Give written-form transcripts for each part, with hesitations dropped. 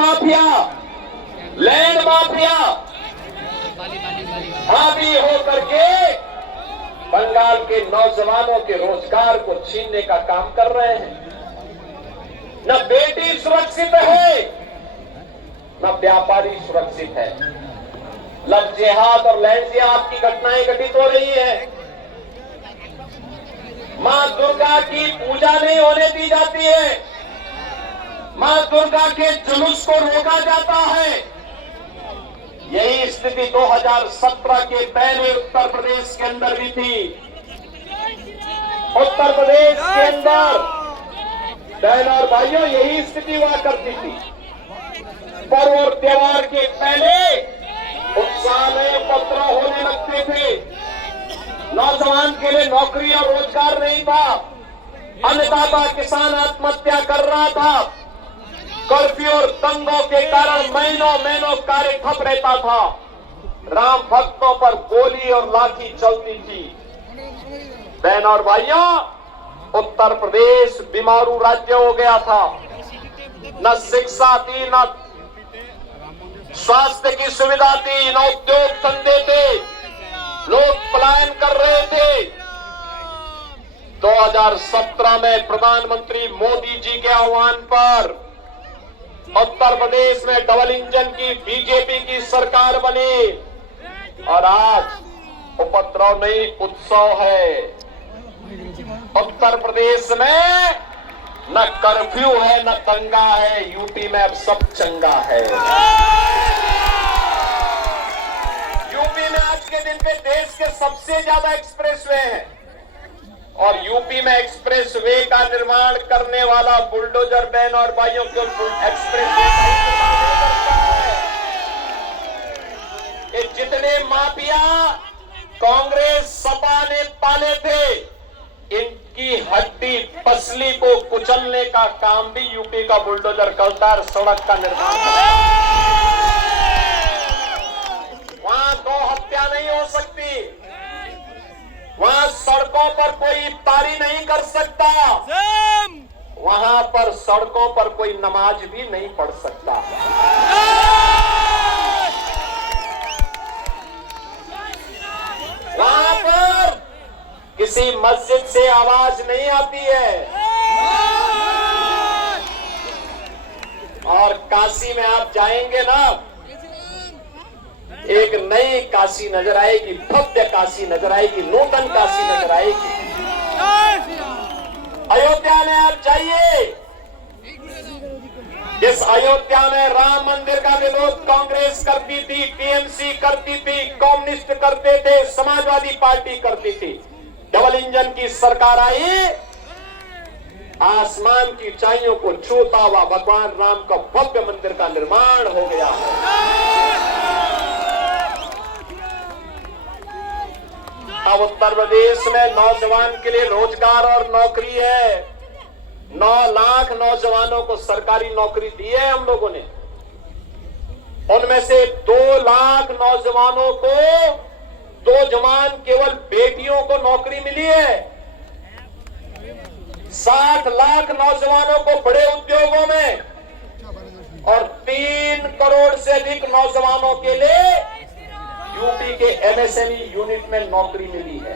Mafia, land mafia हावी होकर के बंगाल के नौजवानों के रोजगार को छीनने का काम कर रहे हैं। न बेटी सुरक्षित है, न व्यापारी सुरक्षित है। लव जिहाद और लैंड जिहाद की घटनाएं घटित हो रही है। मां दुर्गा की पूजा नहीं होने दी जाती है, मां दुर्गा के जुलूस को रोका जाता है। यही स्थिति 2017 के पहले उत्तर प्रदेश के अंदर भी थी। उत्तर प्रदेश के अंदर बहनों और भाइयों यही स्थिति हुआ करती थी। पर्व और त्योहार के पहले उत्साह में उपद्रव होने लगते थे। नौजवान के लिए नौकरी और रोजगार नहीं था। अन्नदाता किसान आत्महत्या कर रहा था। कर्फ्यू और दंगों के कारण महीनों महीनों कार्य ठप रहता था। राम भक्तों पर गोली और लाठी चलती थी। बहन और भाइयों, उत्तर प्रदेश बीमारू राज्य हो गया था। न शिक्षा थी, न स्वास्थ्य की सुविधा थी, न उद्योग धंधे थे। लोग पलायन कर रहे थे। 2017 में प्रधानमंत्री मोदी जी के आह्वान पर उत्तर प्रदेश में डबल इंजन की बीजेपी की सरकार बनी और आज उपद्रव नहीं उत्सव है। उत्तर प्रदेश में न कर्फ्यू है, न दंगा है। यूपी में अब सब चंगा है। यूपी में आज के दिन पे देश के सबसे ज्यादा एक्सप्रेसवे हैं और यूपी में एक्सप्रेस वे का निर्माण करने वाला बुलडोजर बहन और भाइयों को एक्सप्रेस वे का निर्माण नहीं करता है। ये जितने माफिया कांग्रेस सपा ने पाले थे, इनकी हड्डी पसली को कुचलने का काम भी यूपी का बुलडोजर करता है। सड़क का निर्माण करता है। वहां गौ हत्या नहीं हो सकती, वहां सड़कों पर कोई इफ्तारी नहीं कर सकता, वहां पर सड़कों पर कोई नमाज भी नहीं पढ़ सकता। वहां पर किसी मस्जिद से आवाज नहीं आती है। और काशी में आप जाएंगे ना, एक नई काशी नजर आएगी, भव्य काशी नजर आएगी, नूतन काशी नजर आएगी। अयोध्या में आप जाइए, जिस अयोध्या में राम मंदिर का विरोध कांग्रेस करती थी, टीएमसी करती थी, कम्युनिस्ट करते थे, समाजवादी पार्टी करती थी। डबल इंजन की सरकार आई, आसमान की ऊंचाइयों को छूता हुआ भगवान राम का भव्य मंदिर का निर्माण हो गया है। अब उत्तर प्रदेश में नौजवान के लिए रोजगार और नौकरी है। 9 लाख नौजवानों को सरकारी नौकरी दी है हम लोगों ने। उनमें से 2 लाख नौजवानों को, 2 जवान केवल बेटियों को नौकरी मिली है। 60 लाख नौजवानों को बड़े उद्योगों में और 3 करोड़ से अधिक नौजवानों के लिए यूपी के एमएसएमई यूनिट में नौकरी मिली है।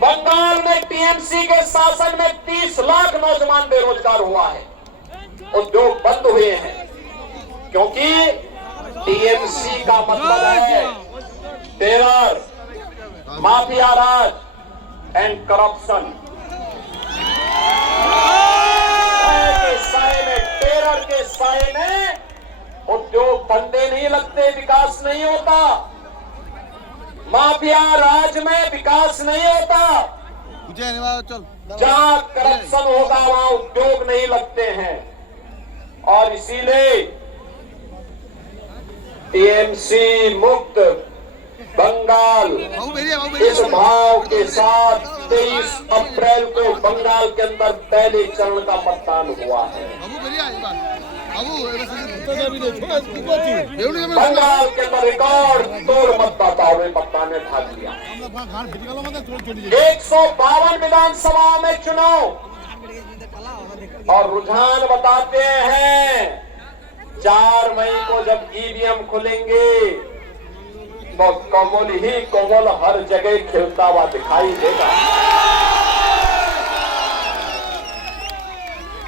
बंगाल में टीएमसी के शासन में 30 लाख नौजवान बेरोजगार हुआ है। उद्योग बंद हुए हैं क्योंकि टीएमसी का मतलब है terror, mafia Raj and corruption. Terror के साए में उद्योग धंधे नहीं लगते, विकास नहीं होता। माफिया राज में विकास नहीं होता। जहां करप्शन होगा वहां उद्योग नहीं लगते हैं। और इसीलिए टीएमसी मुक्त बंगाल इस भाव के साथ 23 अप्रैल को बंगाल के अंदर पहले चरण का मतदान हुआ है। बंगाल के अंदर रिकॉर्ड तोड़ मतदाताओं ने मतदान में भाग लिया। 152 विधानसभाओं में चुनाव और रुझान बताते हैं 4 मई को जब ईवीएम खुलेंगे तो कमल ही कमल हर जगह खिलता हुआ दिखाई देगा।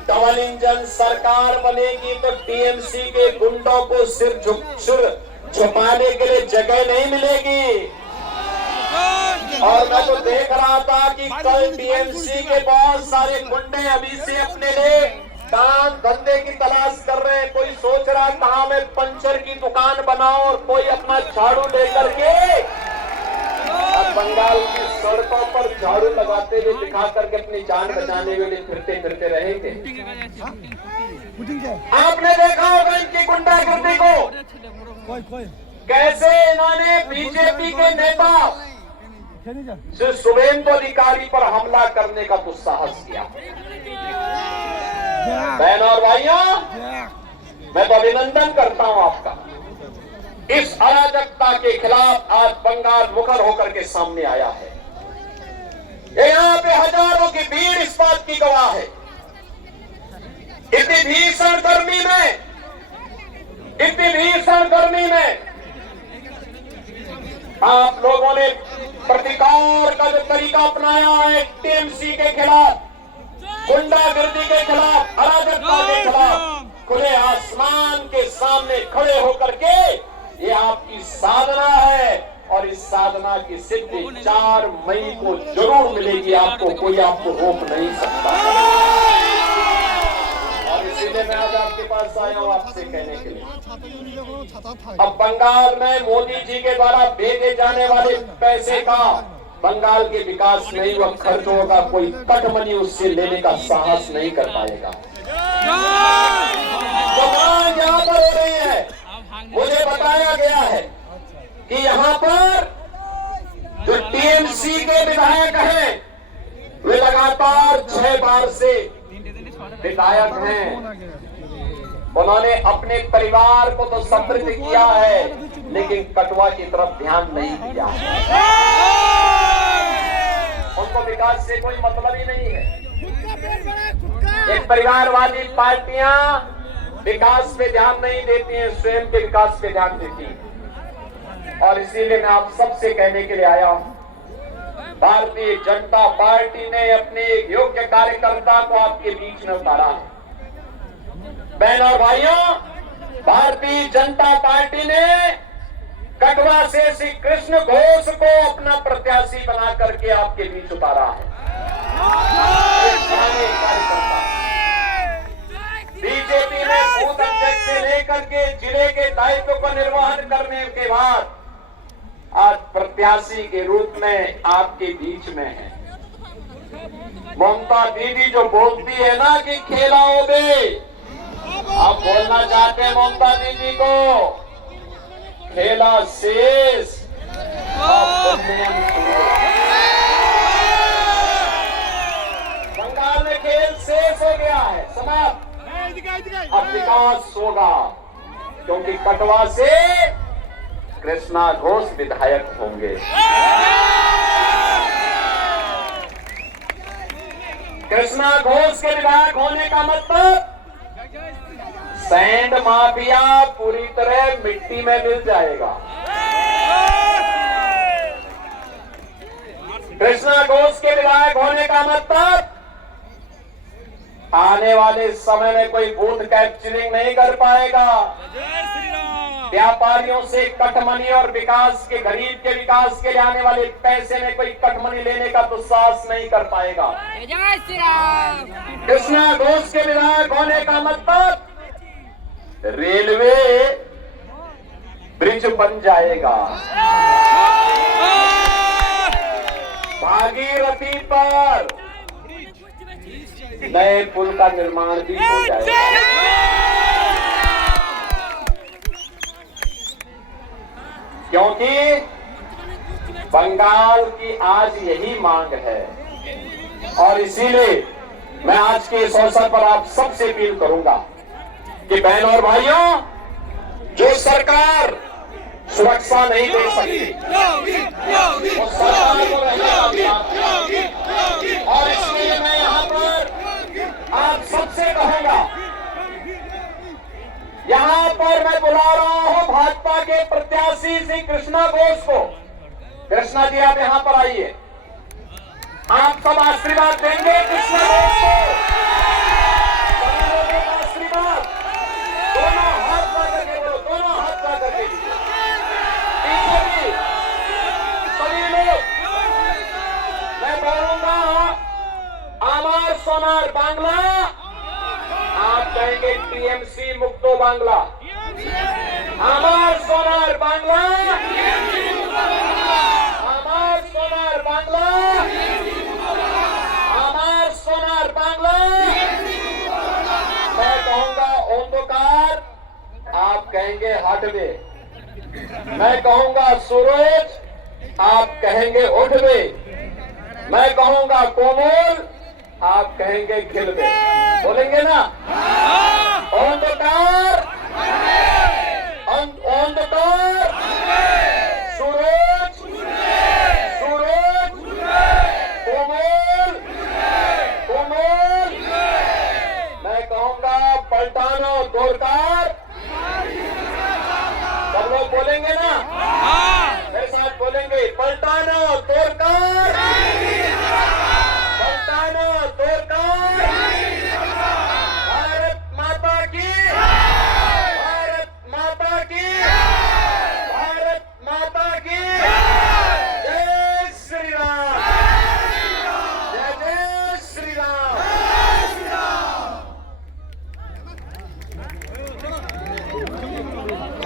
डबल इंजन सरकार बनेगी तो टीएमसी के गुंडों को सिर छुपाने के लिए जगह नहीं मिलेगी। और मैं तो देख रहा था कि कल टीएमसी के बहुत सारे गुंडे अभी से अपने लिए काम धंधे की तलाश कर रहे हैं। कोई सोच रहा कहां मैं पंचर की दुकान बनाऊं और कोई अपना झाड़ू लेकर के बंगाल की सड़कों पर झाड़ू लगाते हुए दिखा करके अपनी जान बचाने के लिए फिरते फिरते रहेंगे। आपने देखा होगा इनकी गुंडागर्दी को, कैसे इन्होंने बीजेपी के नेता श्री शुभेंदु अधिकारी पर हमला करने का दुस्साहस किया। बहनों और भाइयों, मैं तो अभिनंदन करता हूं आपका। इस अराजकता के खिलाफ आज बंगाल मुखर होकर के सामने आया है। यहाँ पे हजारों की भीड़ इस बात की गवाह है। इतनी भीषण गर्मी में आप लोगों ने प्रतिकार का जो तरीका अपनाया है टीएमसी के खिलाफ, गुंडागर्दी के खिलाफ, अराजकता के खिलाफ, खुले आसमान के सामने खड़े होकर के ये आपकी साधना है और इस साधना की सिद्धि 4 मई को जरूर मिलेगी। आपको कोई आपको रोक नहीं सकता। और इसीलिए मैं आज आपके पास आया हूं आपसे कहने के लिए, अब बंगाल में मोदी जी के द्वारा भेजे जाने वाले पैसे का बंगाल के विकास नहीं व खर्च होगा, कोई कटमनी उससे लेने का साहस नहीं कर पाएगा। तो मांग यहाँ पर हो रही है, मुझे बताया गया है कि यहाँ पर जो टीएमसी के विधायक हैं वे लगातार 6 बार से विधायक हैं। उन्होंने अपने परिवार को तो समृद्ध किया है लेकिन कटवा की तरफ ध्यान नहीं दिया। उनको विकास से कोई मतलब ही नहीं है। एक परिवारवादी पार्टियां विकास पे ध्यान नहीं देती हैं, स्वयं के विकास पे ध्यान देती हैं। और इसीलिए मैं आप सबसे कहने के लिए आया हूं, भारतीय जनता पार्टी ने अपने योग्य कार्यकर्ता को आपके बीच में उतारा है। बहनों और भाइयों, भारतीय जनता पार्टी ने कटवा से श्री कृष्ण घोष को अपना प्रत्याशी बना करके आपके बीच उतारा है। बीजेपी ने बूथ अध्यक्ष से लेकर के जिले के दायित्व को निर्वहन करने के बाद आज प्रत्याशी के रूप में आपके बीच में है। ममता दीदी जो बोलती है ना कि खेलाओगे, आप बोलना चाहते हैं ममता दीदी को, खेला शेष, बंगाल में खेल शेष हो गया है, समाप्त। अब विकास होगा क्योंकि कटवा से कृष्णा घोष विधायक होंगे। कृष्णा घोष के विधायक होने का मतलब सैंड माफिया पूरी तरह मिट्टी में मिल जाएगा। कृष्णा घोष के विधायक होने का मतलब आने वाले समय में कोई बूथ कैप्चरिंग नहीं कर पाएगा, व्यापारियों से कटमनी और विकास के, गरीब के विकास के लिए आने वाले पैसे में कोई कटमनी लेने का दुस्साहस नहीं कर पाएगा। कृष्णा घोष के विधायक होने का मतलब रेलवे ब्रिज बन जाएगा, भागीरथी पर नए पुल का निर्माण भी हो जाएगा। क्योंकि बंगाल की आज यही मांग है और इसीलिए मैं आज के इस अवसर पर आप सबसे अपील करूंगा कि बहनों और भाइयों, जो सरकार सुरक्षा नहीं दे सकती वो सरकार को नहीं, और इसलिए मैं यहाँ पर आप सबसे कहूंगा, यहां पर मैं बुला रहा हूं भाजपा के प्रत्याशी श्री कृष्णा घोष को। कृष्णा जी आप यहां पर आइए, आप सब आशीर्वाद देंगे कृष्णा घोष को। सभी लोगों का आशीर्वाद, दोनों हाथ ला करके बोलो, दोनों हाथ ला करके पीछे भी सभी लोग। मैं बोलूंगा आमार सोनार बांग्ला, आप कहेंगे टीएमसी मुक्तो बांग्ला। आमार सोनार बांग्ला, आमार सोनार बांग्ला, आमार सोनार बांग्ला। मैं कहूंगा अंधकार, आप कहेंगे हटवे। मैं कहूंगा सूरज, आप कहेंगे उठवे। मैं कहूंगा कोमल, आप कहेंगे खिलवे। बोलेंगे ना? अंधकार, अंधकार, सूरज, सूरज, कोमल, कोमल। मैं कहूंगा पलटानो दोरकार। सब लोग बोलेंगे ना? मेरे साथ बोलेंगे पलटानो दोरकार।